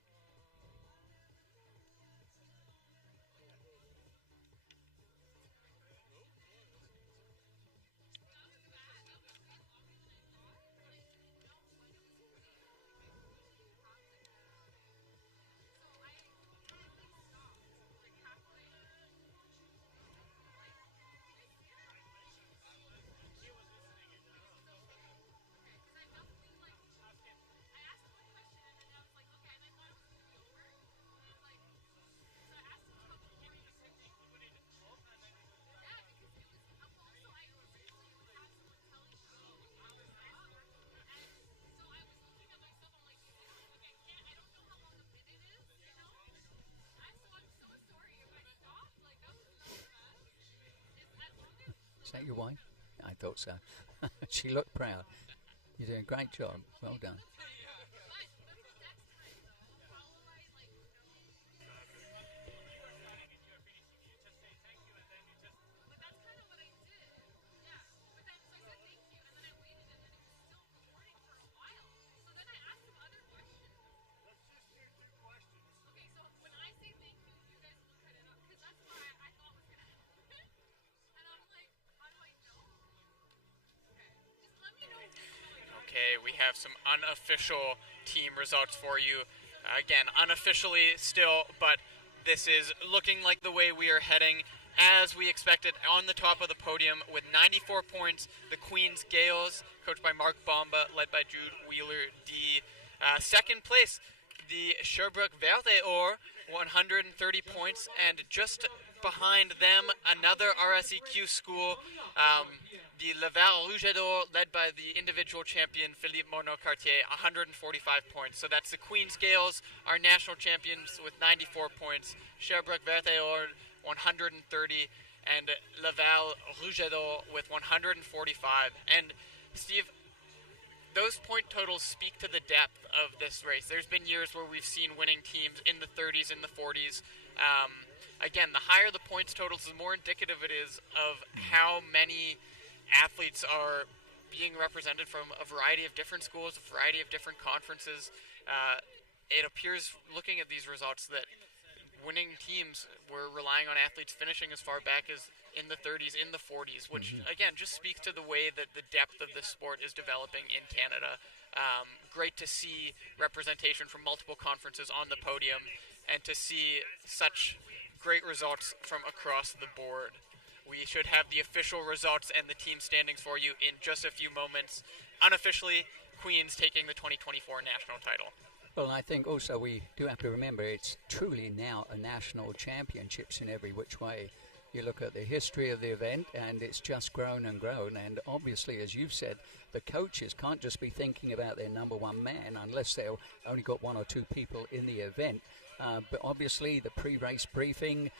Is that your wife? I thought so. She looked proud. You're doing a great job. Well done. Okay, we have some unofficial team results for you. Again, unofficially still, but this is looking like the way we are heading as we expected. On the top of the podium with 94 points, the Queens Gales, coached by Mark Bomba, led by Jude Wheeler D. Second place, the Sherbrooke Verte Or, 130 points, and just behind them, another RSEQ school, the Laval Rouge d'Or, led by the individual champion Philippe Monod-Cartier, 145 points. So that's the Queens Gales, our national champions, with 94 points. Sherbrooke Verte Or, 130, and Laval Rouge d'Or with 145. And Steve, those point totals speak to the depth of this race. There's been years where we've seen winning teams in the 30s, in the 40s. Again, the higher the points totals, the more indicative it is of how many athletes are being represented from a variety of different schools, a variety of different conferences. It appears, looking at these results, that winning teams were relying on athletes finishing as far back as in the 30s, in the 40s, which, again, just speaks to the way that the depth of this sport is developing in Canada. Great to see representation from multiple conferences on the podium and to see such great results from across the board. We should have the official results and the team standings for you in just a few moments. Unofficially, Queens taking the 2024 national title. Well, I think also we do have to remember it's truly now a national championships in every which way. You look at the history of the event and it's just grown and grown, and obviously, as you've said, the coaches can't just be thinking about their number one man unless they've only got one or two people in the event. But obviously the pre-race briefing,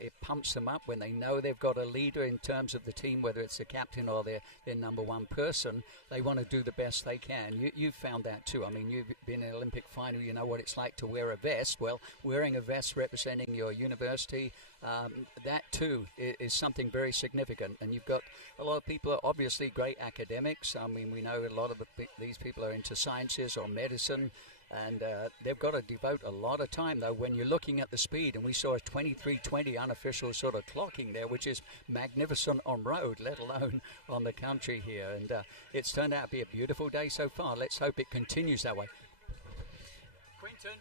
it pumps them up when they know they've got a leader in terms of the team, whether it's the captain or their number one person. They want to do the best they can. You've found that too. I mean, you've been in an Olympic final, you know what it's like to wear a vest. Well, wearing a vest representing your university, that too is something very significant. And you've got a lot of people are obviously great academics. I mean, we know a lot of these people are into sciences or medicine. And they've got to devote a lot of time, though, when you're looking at the speed. And we saw a 23:20 unofficial sort of clocking there, which is magnificent on road, let alone on the country here. And it's turned out to be a beautiful day so far. Let's hope it continues that way. Quinton?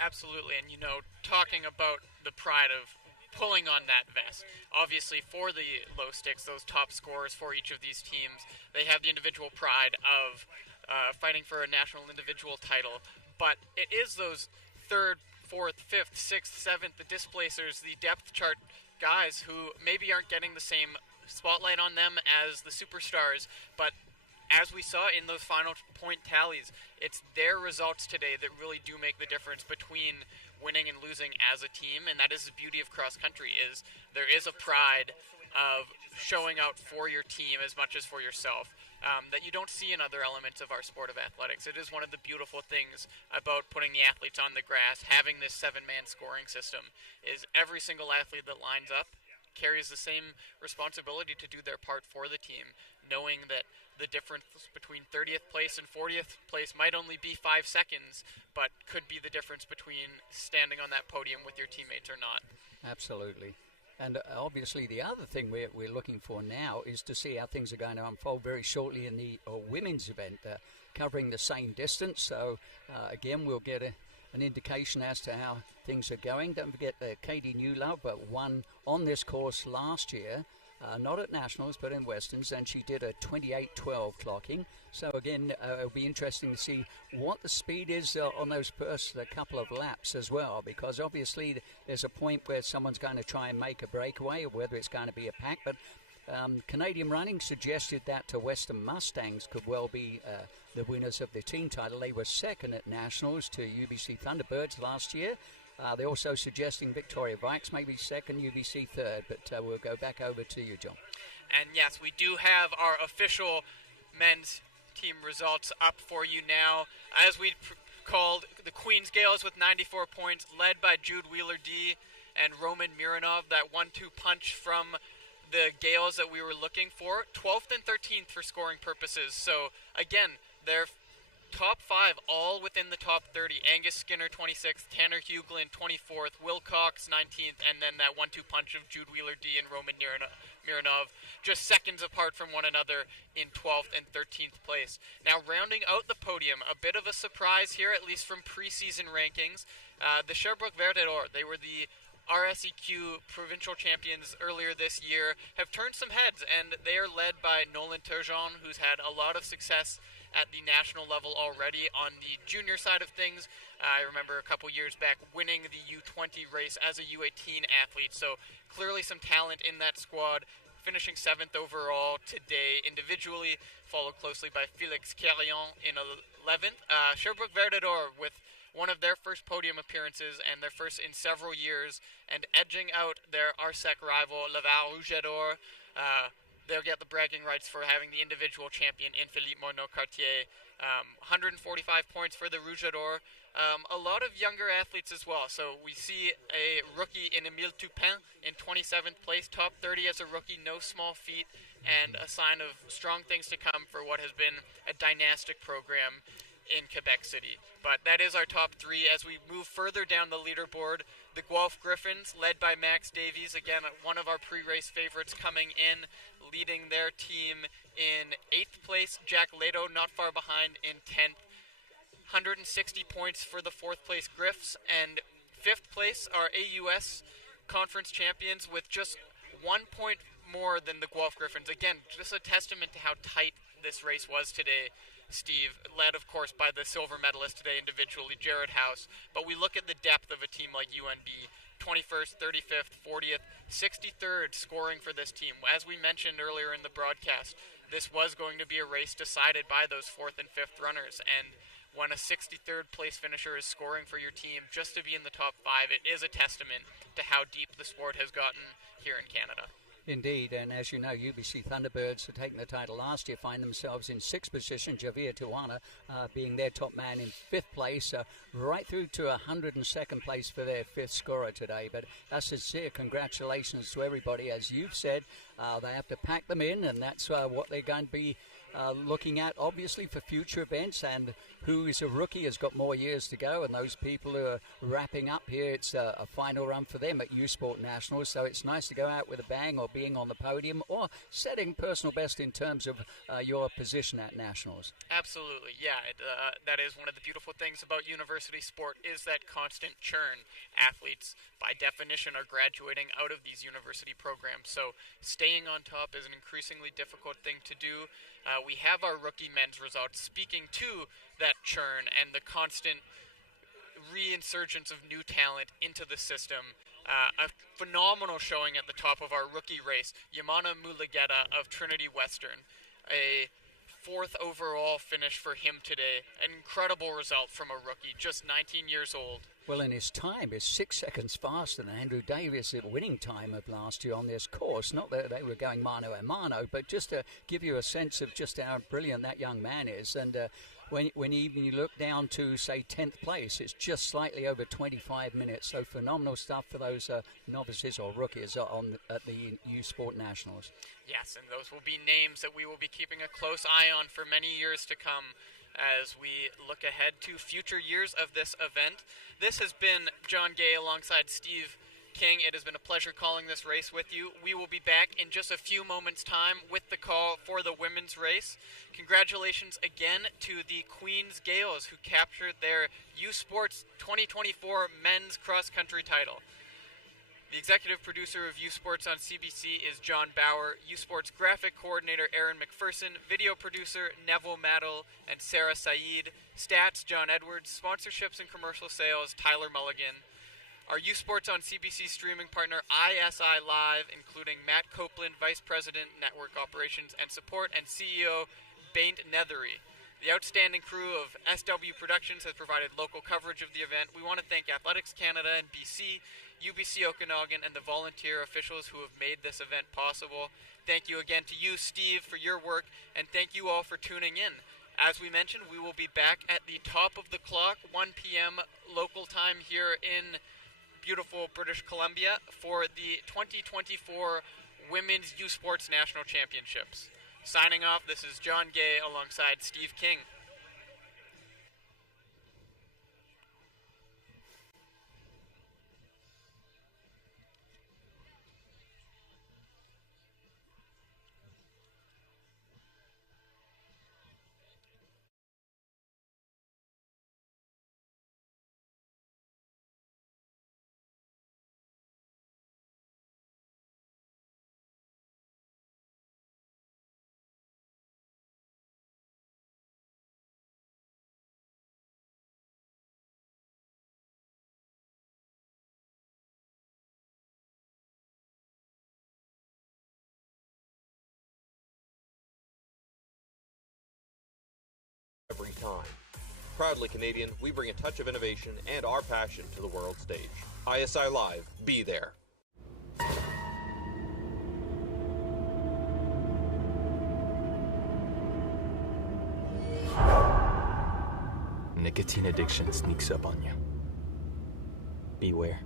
Absolutely. And, you know, talking about the pride of pulling on that vest. Obviously, for the low sticks, those top scorers for each of these teams, they have the individual pride of fighting for a national individual title, but it is those third, fourth, fifth, sixth, seventh, the displacers, the depth chart guys who maybe aren't getting the same spotlight on them as the superstars, but as we saw in those final point tallies, it's their results today that really do make the difference between winning and losing as a team, and that is the beauty of cross country, is there is a pride of showing out for your team as much as for yourself that you don't see in other elements of our sport of athletics. It is one of the beautiful things about putting the athletes on the grass, having this 7-man scoring system, is every single athlete that lines up carries the same responsibility to do their part for the team, knowing that the difference between 30th place and 40th place might only be 5 seconds, but could be the difference between standing on that podium with your teammates or not. Absolutely. And obviously the other thing we're looking for now is to see how things are going to unfold very shortly in the women's event, covering the same distance. So again, we'll get an indication as to how things are going. Don't forget that Katie Newlove won on this course last year, not at Nationals but in Westerns, and she did a 28:12 clocking. So again, it'll be interesting to see what the speed is on those first couple of laps as well, because obviously there's a point where someone's going to try and make a breakaway, or whether it's going to be a pack. But Canadian Running suggested that Western Mustangs could well be the winners of the team title. They were second at Nationals to UBC Thunderbirds last year. They're also suggesting Victoria Vikes may be second, UBC third. But we'll go back over to you, John. And yes, we do have our official men's team results up for you now. As we called, the Queen's Gales with 94 points, led by Jude Wheeler-D and Roman Mironov. That 1-2 punch from the Gales that we were looking for. 12th and 13th for scoring purposes. So again, they're top 5 all within the top 30. Angus Skinner 26th, Tanner Huglin 24th, Will Cox 19th, and then that 1-2 punch of Jude Wheeler-D and Roman Mironov just seconds apart from one another in 12th and 13th place. Now rounding out the podium, a bit of a surprise here, at least from preseason rankings. The Sherbrooke Verdador, they were the RSEQ provincial champions earlier this year, have turned some heads, and they are led by Nolan Turgeon, who's had a lot of success at the national level already on the junior side of things. I remember a couple years back winning the U20 race as a U18 athlete, so clearly some talent in that squad, finishing 7th overall today individually, followed closely by Felix Carillon in 11th. Sherbrooke Verdador with one of their first podium appearances and their first in several years, and edging out their RSEC rival Laval Rouge-et-Or. They'll get the bragging rights for having the individual champion in Philippe Monod-Cartier. 145 points for the Rouge-et-Or. A lot of younger athletes as well. So we see a rookie in Emile Toupin in 27th place, top 30 as a rookie, no small feat, and a sign of strong things to come for what has been a dynastic program in Quebec City. But that is our top 3. As we move further down the leaderboard, the Guelph Griffins, led by Max Davies, again, one of our pre-race favorites, coming in, leading their team in 8th place. Jack Leto not far behind in 10th. 160 points for the 4th place Griffs, and 5th place are AUS conference champions with just 1 point more than the Guelph Griffins. Again, just a testament to how tight this race was today, Steve, led of course by the silver medalist today individually, Jared House. But we look at the depth of a team like UNB, 21st, 35th, 40th, 63rd scoring for this team. As we mentioned earlier in the broadcast, this was going to be a race decided by those 4th and 5th runners, and when a 63rd place finisher is scoring for your team just to be in the top 5, it is a testament to how deep the sport has gotten here in Canada. Indeed, and as you know, UBC Thunderbirds, who taken the title last year, find themselves in 6th position. Javier Tuana being their top man in 5th place, right through to 102nd place for their 5th scorer today. But a sincere congratulations to everybody. As you've said, they have to pack them in, and that's what they're going to be looking at, obviously, for future events. And who is a rookie has got more years to go, and those people who are wrapping up here, it's a final run for them at U Sport Nationals. So it's nice to go out with a bang, or being on the podium, or setting personal best in terms of your position at Nationals. Absolutely, yeah. That is one of the beautiful things about university sport, is that constant churn. Athletes, by definition, are graduating out of these university programs. So staying on top is an increasingly difficult thing to do. We have our rookie men's results speaking to that churn and the constant reinsurgence of new talent into the system. A phenomenal showing at the top of our rookie race, Yamana Mulageta of Trinity Western. A 4th overall finish for him today. An incredible result from a rookie, just 19 years old. Well, and his time is 6 seconds faster than Andrew Davis' winning time of last year on this course. Not that they were going mano a mano, but just to give you a sense of just how brilliant that young man is. And when even you look down to, say, 10th place, it's just slightly over 25 minutes. So phenomenal stuff for those novices or rookies at the U Sport Nationals. Yes, and those will be names that we will be keeping a close eye on for many years to come as we look ahead to future years of this event. This has been John Gay alongside Steve King. It has been a pleasure calling this race with you. We will be back in just a few moments' time with the call for the women's race. Congratulations again to the Queens Gales, who captured their U Sports 2024 men's cross-country title. The executive producer of U Sports on CBC is John Bauer, U Sports graphic coordinator Aaron McPherson, video producer Neville Maddle and Sarah Saeed, stats John Edwards, sponsorships and commercial sales Tyler Mulligan. Our U Sports on CBC streaming partner ISI Live, including Matt Copeland, Vice President, Network Operations and Support, and CEO Baint Nethery. The outstanding crew of SW Productions has provided local coverage of the event. We want to thank Athletics Canada and BC, UBC Okanagan, and the volunteer officials who have made this event possible. Thank you again to you, Steve, for your work, and thank you all for tuning in. As we mentioned, we will be back at the top of the clock, 1 p.m. local time here in beautiful British Columbia for the 2024 Women's U Sports National Championships. Signing off, this is John Gay alongside Steve King. Every time. Proudly Canadian, we bring a touch of innovation and our passion to the world stage. ISI Live, be there. Nicotine addiction sneaks up on you. Beware.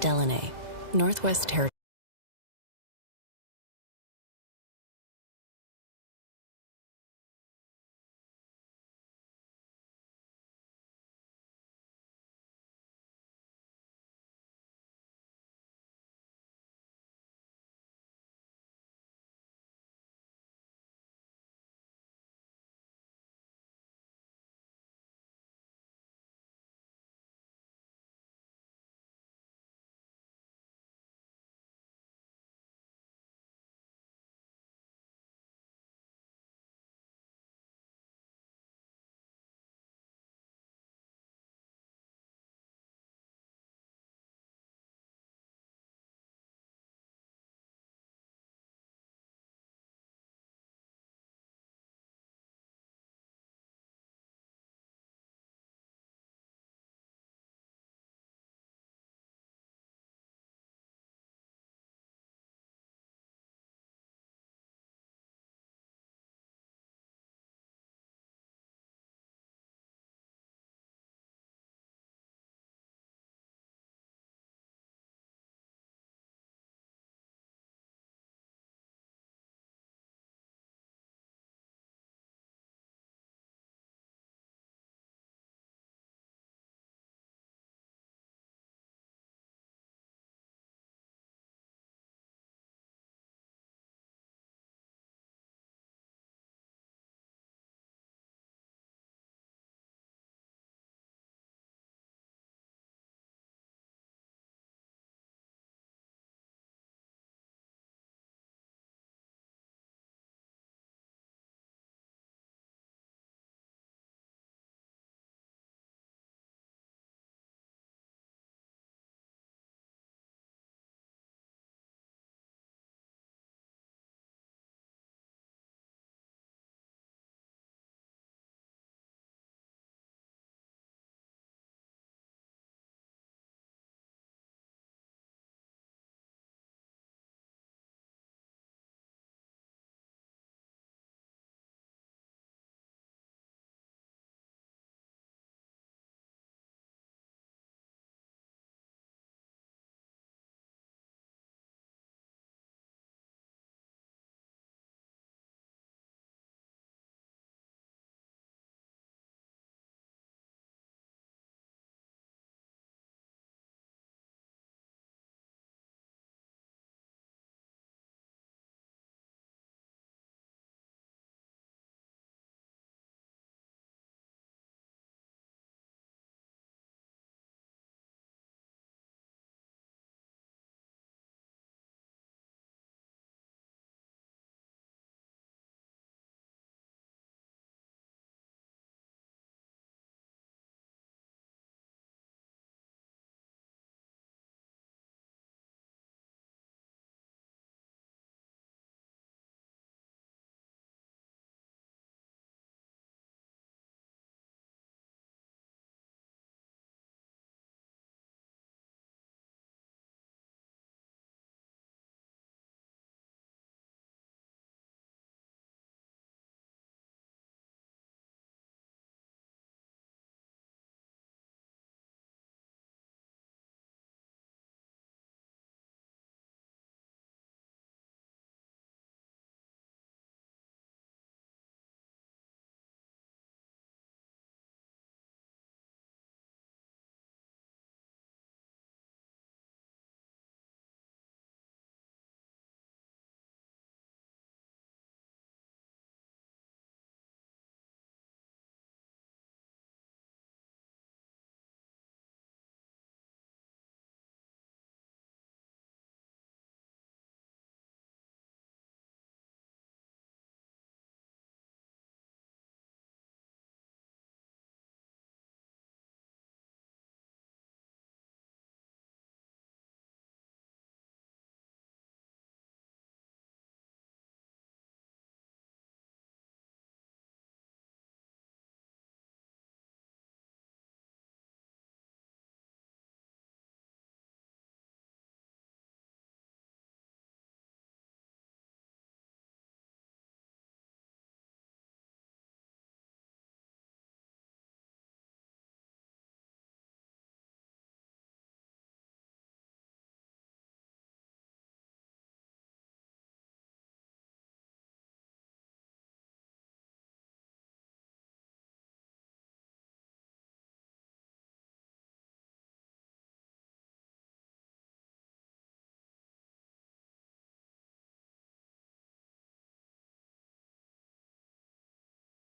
Delaney, Northwest Territories.